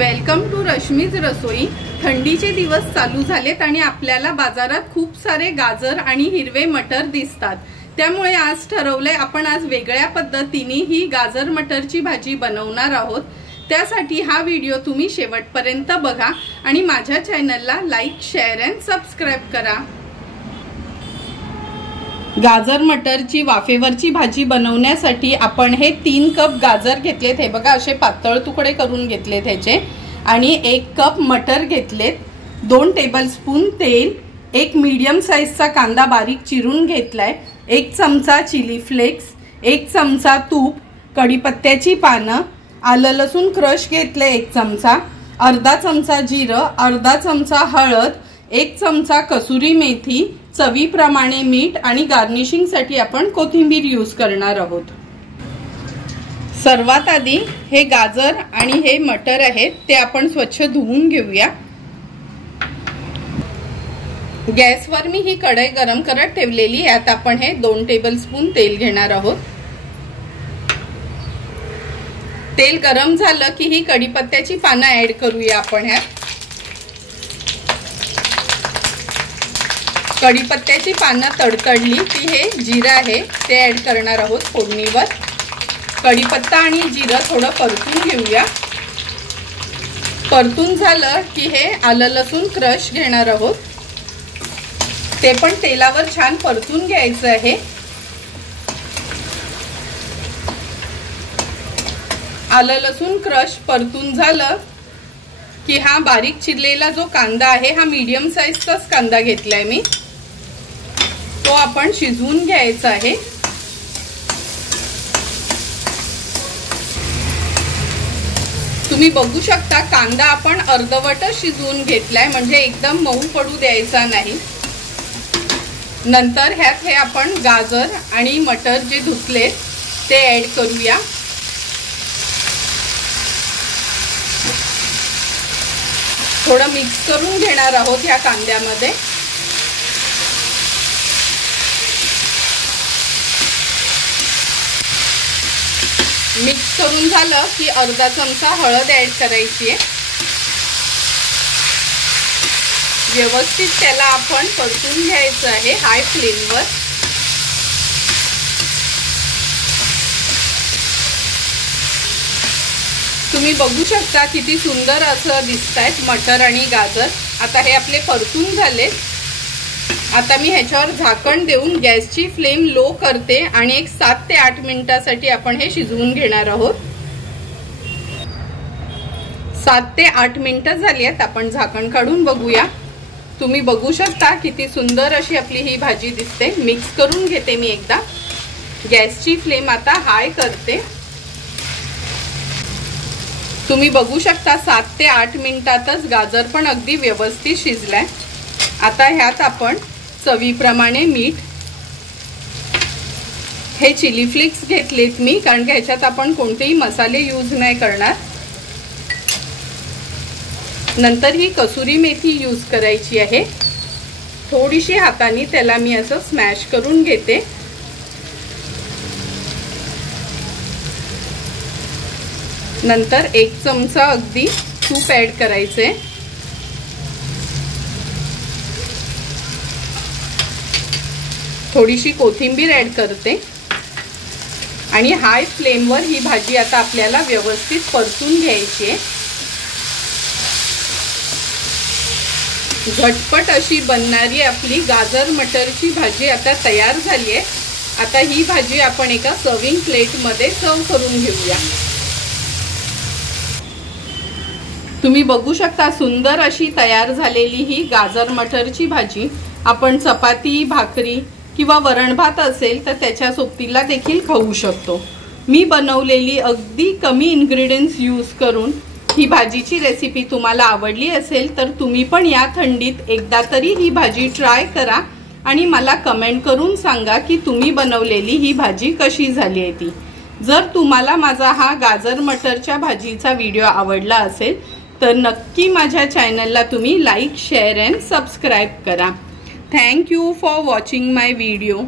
Welcome to Rashmi's रसोई। थंडीचे दिवस चालू झालेत आणि आपल्याला बाजारात खूप सारे गाजर आणि हिरवे मटर दिसतात। त्यामुळे आज ठरवले आपण आज वेगळ्या पद्धतीने ही गाजर मटरची भाजी बनवणार आहोत। त्यासाठी हा व्हिडिओ तुम्ही शेवटपर्यंत बघा आणि माझ्या चॅनलला लाईक, शेअर अँड सबस्क्राइब करा। गाजर मटरची वाफेवरची भाजी बनवण्यासाठी आपण हे 3 कप गाजर घेतलेत। हे बघा असे पातळ तुकडे करून घेतलेत ह्याचे। आणि 1 कप मटर घेतलेत, 2 टेबलस्पून तेल, 1 मीडियम साइजचा कांदा बारीक चिरून घेतलाय, 1 चमचा चिली फ्लेक्स, 1 चमचा तूप, कढीपत्त्याची पानं, आलं लसूण क्रश घेतले 1 चमचा, अर्धा चमचा जिरं, अर्धा चमचा हळद, 1 चमचा कसुरी मेथी, चवीप्रमाणे मीठ आणि गार्निशिंग साठी आपण कोथिंबीर यूज करणार आहोत। सर्वात आधी हे गाजर आणि हे मटर आहेत ते आपण स्वच्छ धुवून घेऊया। गॅसवर मी ही कढई गरम करत ठेवलेली, यात आपण हे 2 टेबलस्पून तेल घेणार आहोत। तेल गरम झालं की ही कढीपत्त्याची पानं ऍड करूया आपण ह्यात। कढीपत्त्याची पानं तडतडली की हे जिरं आहे ते ऍड करणार आहोत फोडणीवर। कढीपत्ता आणि जिरं थोडं परतून घेऊया। परतून झालं की हे आलं लसूण क्रश घेणार आहोत, ते पण तेलावर छान परतून घ्यायचं आहे। आलं लसूण क्रश परतून झालं की हा बारीक चिरलेला जो कांदा आहे, हा मीडियम साइजचाच कांदा घेतलाय मी, तो आपण शिजवून घ्यायचा आहे। तुम्ही बघू शकता कांदा आपण अर्धवट शिजवून घेतलाय, म्हणजे एकदम मऊ पडू द्यायचा नाही। नंतर ह्यात हे आपण गाजर आणि मटर जे धुतले ते ऍड करूया। थोडं मिक्स करून घेणार आहोत ह्या कांद्यामध्ये। मिक्स करून झालं की अर्धा चमचा हळद ऍड करायची आहे। व्यवस्थित त्याला आपण परतून घ्यायचं आहे हाय फ्लेमवर। तुम्ही बघू शकता किती सुंदर असं दिसतायत मटर आणि गाजर। आता हे आपले परतून झाले। आता मी ह्याच्यावर झाकण देऊन गॅसची फ्लेम लो करते आणि एक 7 ते 8 मिनिटांसाठी आपण हे शिजवून घेणार आहोत। 7 ते 8 मिनिटं झाली आहेत, आपण झाकण काढून बघूया। तुम्ही बघू शकता किती सुंदर अशी आपली ही भाजी दिसते। मिक्स करून घेते मी एकदा। गॅसची फ्लेम आता हाय करते। तुम्ही बघू शकता 7 ते 8 मिनिटातच गाजर पण अगदी व्यवस्थित शिजलाय। आता ह्यात आपण चवीप्रमाणे मीठ, हे चिली फ्लेक्स घेतलेत मी, कारण की ह्याच्यात आपण कोणतेही मसाले यूज नाही करणार। नंतर ही कसुरी मेथी यूज करायची आहे। थोडीशी हाताने त्याला मी असं स्मॅश करून घेते। नंतर 1 चमचा अगदी तूप ऍड करायचे। थोडीशी कोथिंबीर ऍड करते आणि हाय फ्लेमवर ही भाजी आता आपल्याला व्यवस्थित परतून घ्यायची आहे। झटपट अशी बनणारी आपली गाजर मटरची भाजी आता तयार झाली आहे। आता ही भाजी आपण एका सर्विंग प्लेटमध्ये सर्व करून घेऊया। तुम्ही बघू शकता सुंदर अशी तयार झालेली ही गाजर मटरची भाजी आपण चपाती, भाकरी किंवा वरण भात असेल तर त्याच्या सोबतीला देखील खाऊ शकतो। मी बनवलेली अगदी कमी इन्ग्रेडियंट्स यूज करून ही भाजीची रेसिपी तुम्हाला आवडली असेल तर तुम्ही पण या थंडीत एकदा तरी ही भाजी ट्राय करा आणि मला कमेंट करून सांगा की तुम्ही बनवलेली ही भाजी कशी झाली आहे ती। जर तुम्हाला माझा हा गाजर मटरच्या भाजीचा व्हिडिओ आवडला असेल तर नक्की माझ्या चॅनलला तुम्ही लाईक, शेअर अँड सबस्क्राइब करा। Thank you for watching my video.